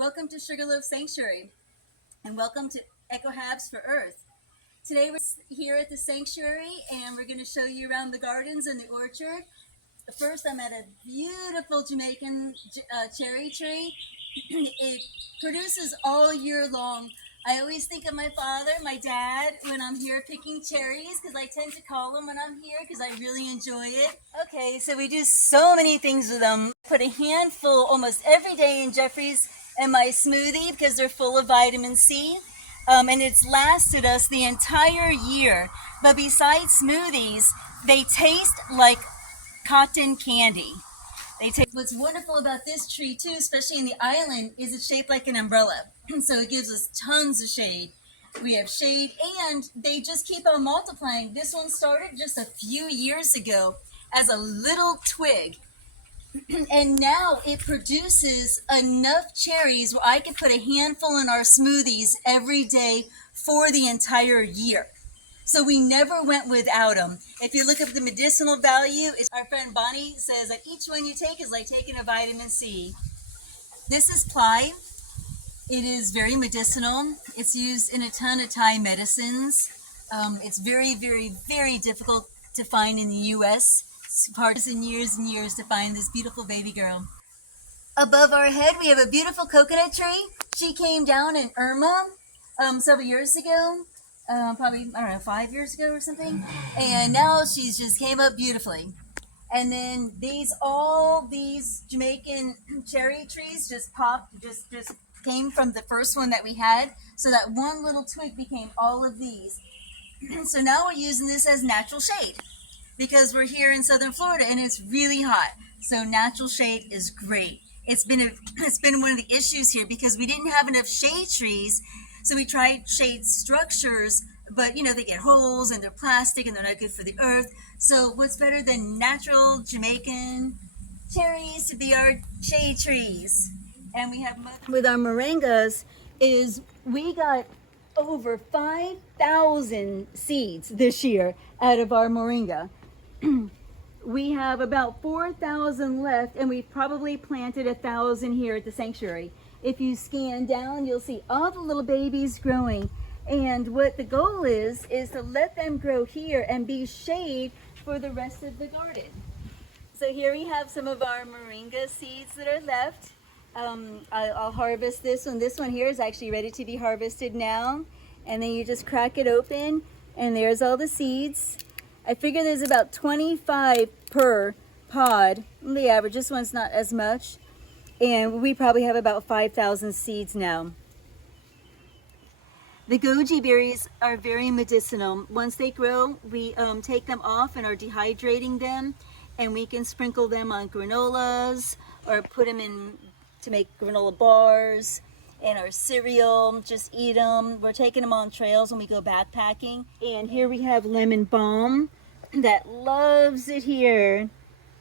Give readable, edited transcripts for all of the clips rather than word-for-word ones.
Welcome to Sugarloaf Sanctuary, and welcome to EcoHabs for Earth. Today we're here at the sanctuary, and we're going to show you around the gardens and the orchard. First, I'm at a beautiful Jamaican cherry tree. It produces all year long. I always think of my father, my dad, when I'm here picking cherries, because I tend to call them when I'm here because I really enjoy it. Okay, so we do so many things with them. Put a handful almost every day in Jeffrey's and my smoothie because they're full of vitamin C. And it's lasted us the entire year. But besides smoothies, they taste like cotton candy. What's wonderful about this tree too, especially in the island, is it's shaped like an umbrella. So it gives us tons of shade. We have shade, and they just keep on multiplying. This one started just a few years ago as a little twig. And now it produces enough cherries where I can put a handful in our smoothies every day for the entire year. So we never went without them. If you look up the medicinal value, our friend Bonnie says that each one you take is like taking a vitamin C. This is 𝗨𝗏. It is very medicinal. It's used in a ton of Thai medicines. It's very, very, very difficult to find in the U.S. It's hard and years to find this beautiful baby girl. Above our head, we have a beautiful coconut tree. She came down in Irma several years ago. Probably, I don't know, 5 years ago or something. And now she's just came up beautifully. And then all these Jamaican cherry trees just popped, just came from the first one that we had. So that one little twig became all of these. So now we're using this as natural shade because we're here in southern Florida and it's really hot. So natural shade is great. It's been one of the issues here because we didn't have enough shade trees. So we tried shade structures, but they get holes and they're plastic and they're not good for the earth. So what's better than natural Jamaican cherries to be our shade trees? And we have with our moringas is we got over 5,000 seeds this year out of our moringa. We have about 4,000 left, and we've probably planted 1,000 here at the sanctuary. If you scan down, you'll see all the little babies growing. And what the goal is to let them grow here and be shade for the rest of the garden. So here we have some of our moringa seeds that are left. I'll harvest this one. This one here is actually ready to be harvested now. And then you just crack it open, and there's all the seeds. I figure there's about 25 per pod. The average, this one's not as much. And we probably have about 5,000 seeds now. The goji berries are very medicinal. Once they grow, we take them off and are dehydrating them, and we can sprinkle them on granolas or put them in to make granola bars and our cereal, just eat them. We're taking them on trails when we go backpacking. And here we have lemon balm that loves it here.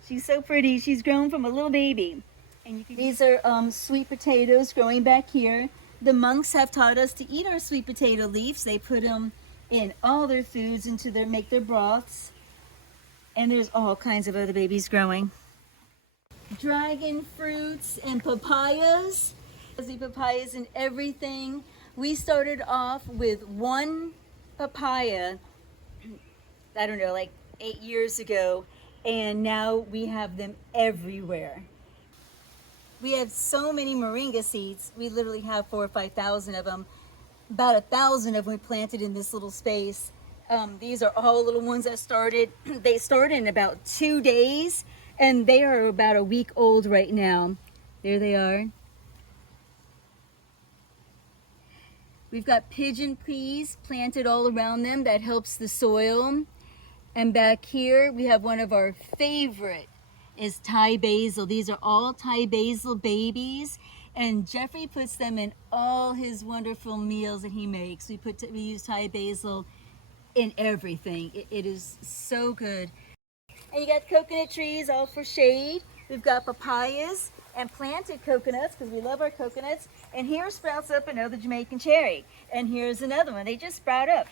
She's so pretty. She's grown from a little baby. And these are sweet potatoes growing back here. The monks have taught us to eat our sweet potato leaves. They put them in all their foods make their broths. And there's all kinds of other babies growing. Dragon fruits and papayas. The papayas and everything. We started off with one papaya, I don't know, like 8 years ago, and now we have them everywhere. We have so many moringa seeds. We literally have 4,000 or 5,000 of them. About 1,000 of them we planted in this little space. These are all little ones that started. They started in about 2 days, and they are about a week old right now. There they are. We've got pigeon peas planted all around them. That helps the soil. And back here, we have one of our favorite is Thai basil. These are all Thai basil babies. And Jeffrey puts them in all his wonderful meals that he makes. We use Thai basil in everything. It is so good. And you got coconut trees all for shade. We've got papayas and planted coconuts because we love our coconuts. And here sprouts up another Jamaican cherry. And here's another one. They just sprout up.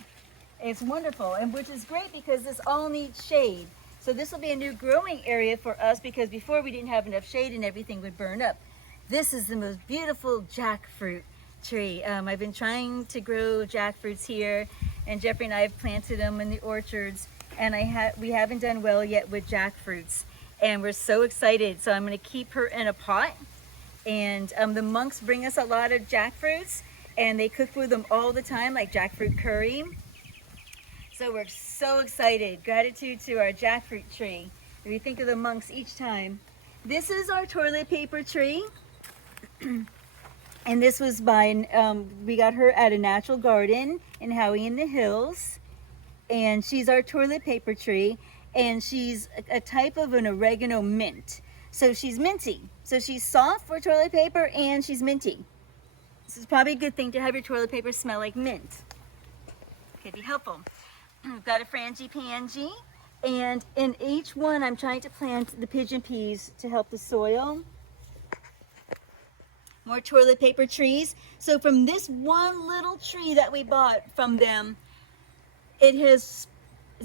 It's wonderful, and which is great because this all needs shade. So this will be a new growing area for us because before we didn't have enough shade and everything would burn up. This is the most beautiful jackfruit tree. I've been trying to grow jackfruits here, and Jeffrey and I have planted them in the orchards, and we haven't done well yet with jackfruits, and we're so excited. So I'm going to keep her in a pot, and the monks bring us a lot of jackfruits, and they cook with them all the time, like jackfruit curry. So we're so excited. Gratitude to our jackfruit tree. We think of the monks each time. This is our toilet paper tree. And this was we got her at a natural garden in 𝗵𝗿 in the Hills. And she's our toilet paper tree. And she's a type of an oregano mint. So she's minty. So she's soft for toilet paper and she's minty. This is probably a good thing to have your toilet paper smell like mint. Could be helpful. We've got a 𝗵𝗄𝗃𝗃. And in each one, I'm trying to plant the pigeon peas to help the soil. More toilet paper trees. So from this one little tree that we bought from them, it's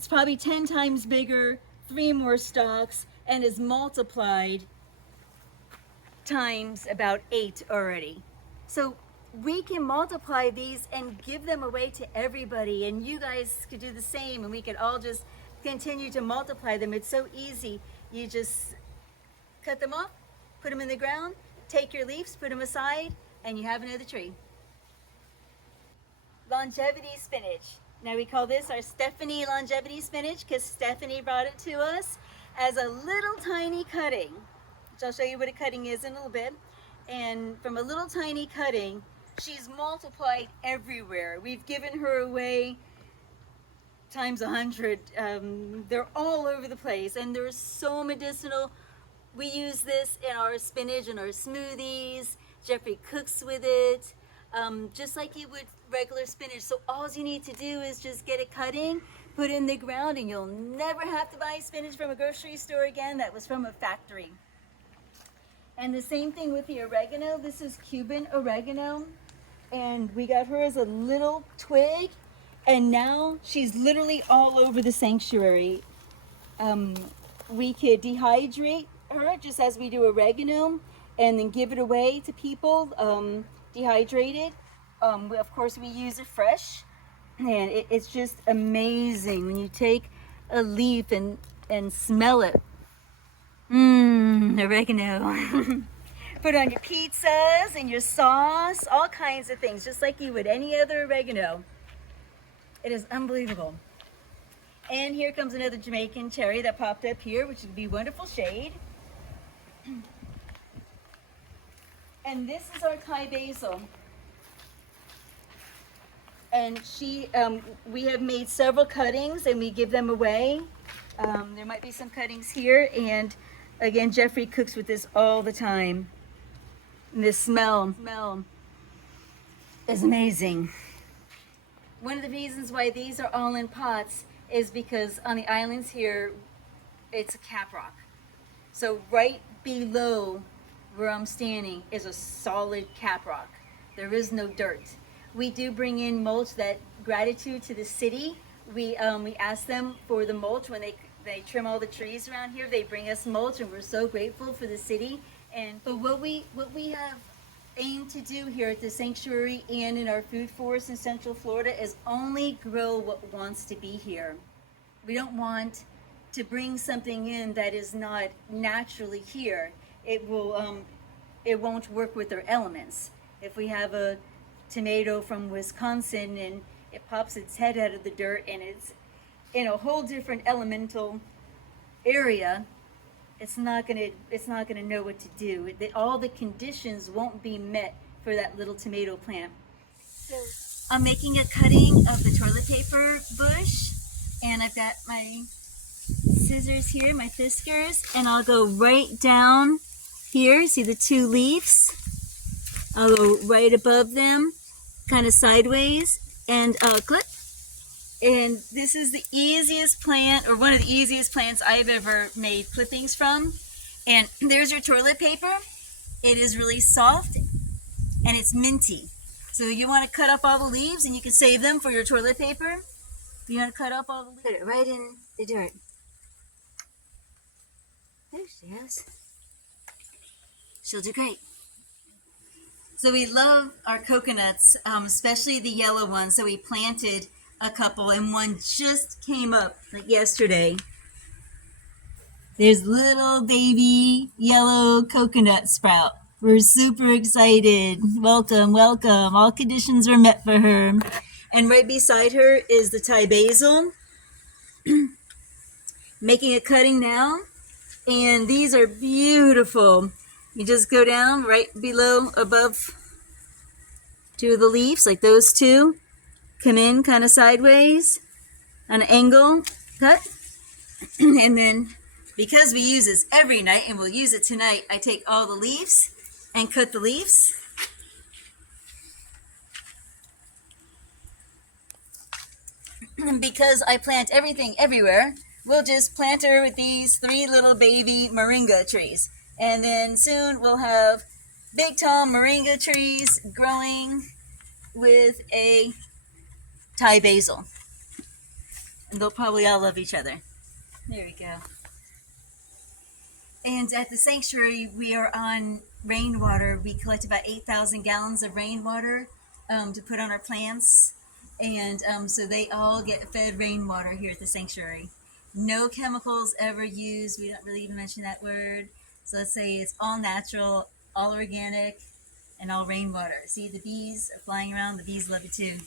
probably 10 times bigger, 3 more stalks, and is multiplied times about 8 already. So we can multiply these and give them away to everybody, and you guys could do the same, and we could all just continue to multiply them. It's so easy. You just cut them off, put them in the ground, take your leaves, put them aside, and you have another tree. Longevity spinach. Now we call this our 𝗪𝗏𝗍 longevity spinach because Stephanie brought it to us as a little tiny cutting, which I'll show you what a cutting is in a little bit. And from a little tiny cutting, she's multiplied everywhere. We've given her away times 100. They're all over the place, and they're so medicinal. We use this in our spinach and our smoothies. Jeffrey cooks with it, just like you would regular spinach. So all you need to do is just get a cutting, put it in the ground, and you'll never have to buy spinach from a grocery store again. That was from a factory. And the same thing with the oregano. This is Cuban oregano, and we got her as a little twig, and now she's literally all over the sanctuary. We could dehydrate her just as we do oregano and then give it away to people dehydrated. Of course, we use it fresh, and it's just amazing when you take a leaf and smell it. Oregano. Put it on your pizzas and your sauce, all kinds of things, just like you would any other oregano. It is unbelievable. And here comes another Jamaican cherry that popped up here, which would be wonderful shade. And this is our Thai basil. And we have made several cuttings and we give them away. There might be some cuttings here, and again, Jeffrey cooks with this all the time. And the smell is amazing. One of the reasons why these are all in pots is because on the islands here, it's a cap rock. So right below where I'm standing is a solid cap rock. There is no dirt. We do bring in mulch. That gratitude to the city. We ask them for the mulch when they trim all the trees around here. They bring us mulch, and we're so grateful for the city. But what we have aimed to do here at the sanctuary and in our food forest in Central Florida is only grow what wants to be here. We don't want to bring something in that is not naturally here. It won't work with their elements. If we have a tomato from Wisconsin and it pops its head out of the dirt and it's in a whole different elemental area, it's not gonna know what to do. All the conditions won't be met for that little tomato plant. So I'm making a cutting of the toilet paper bush, and I've got my scissors here, my whiskers, and I'll go right down here. See the 2 leaves? I'll go right above them, kind of sideways, and I'll clip. And this is the easiest plant, or one of the easiest plants I've ever made clippings from. And there's your toilet paper. It is really soft and it's minty. So you want to cut up all the leaves and you can save them for your toilet paper. You want to cut up all the leaves, put it right in the dirt. There she is. She'll do great. So we love our coconuts, especially the yellow ones. So we planted a couple and one just came up like yesterday. There's little baby yellow coconut sprout. We're super excited. Welcome, welcome. All conditions are met for her. And right beside her is the Thai basil. Making a cutting now. And these are beautiful. You just go down right below, above two of the leaves, like those two. Come in kind of sideways on an angle cut. And then, because we use this every night, and we'll use it tonight, I take all the leaves and cut the leaves. And because I plant everything everywhere, we'll just plant her with these 3 little baby moringa trees. And then soon we'll have big tall moringa trees growing with a Thai basil. And they'll probably all love each other. There we go. And at the sanctuary, we are on rainwater. We collect about 8,000 gallons of rainwater to put on our plants. And so they all get fed rainwater here at the sanctuary. No chemicals ever used. We don't really even mention that word. So let's say it's all natural, all organic, and all rainwater. See, the bees are flying around. The bees love it too.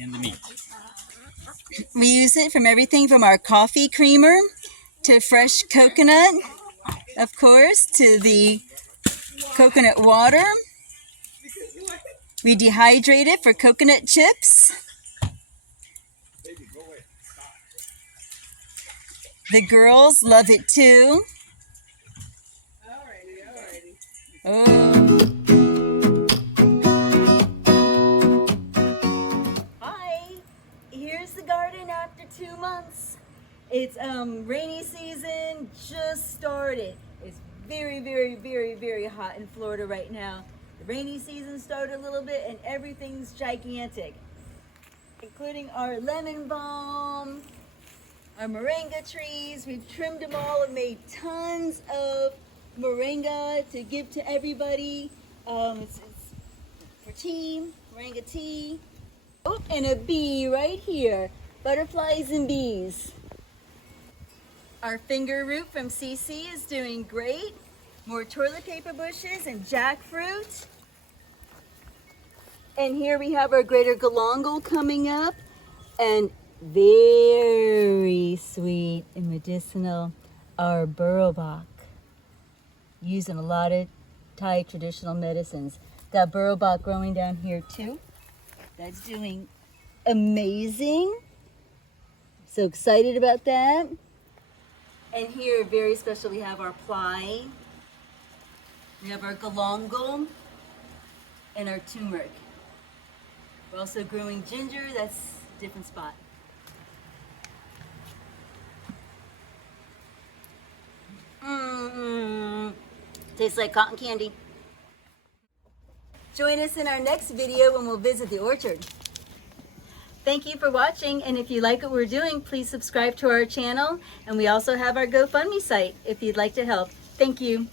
And the meat. We use it from everything from our coffee creamer to fresh coconut, of course, to the coconut water. We dehydrate it for coconut chips. The girls love it too. Oh. Hi, here's the garden after 2 months. It's rainy season just started. It's very, very, very, very hot in Florida right now. The rainy season started a little bit and everything's gigantic, including our lemon balm, our moringa trees. We've trimmed them all and made tons of moringa to give to everybody. It's for tea, moringa tea. Oh, and a bee right here. Butterflies and bees. Our finger root from 𝗖𝗄 is doing great. More toilet paper bushes and jackfruit. And here we have our greater galangal coming up. And very sweet and medicinal, our 𝗹𝗶𝗴𝗁. Used in a lot of Thai traditional medicines. Got 𝗹𝗶𝗴𝗁 growing down here too. That's doing amazing. So excited about that. And here, very special, we have our 𝗵𝗆. We have our galangal and our turmeric. We're also growing ginger. That's a different spot. Tastes like cotton candy. Join us in our next video when we'll visit the orchard. Thank you for watching, and if you like what we're doing, please subscribe to our channel. And we also have our GoFundMe site if you'd like to help. Thank you.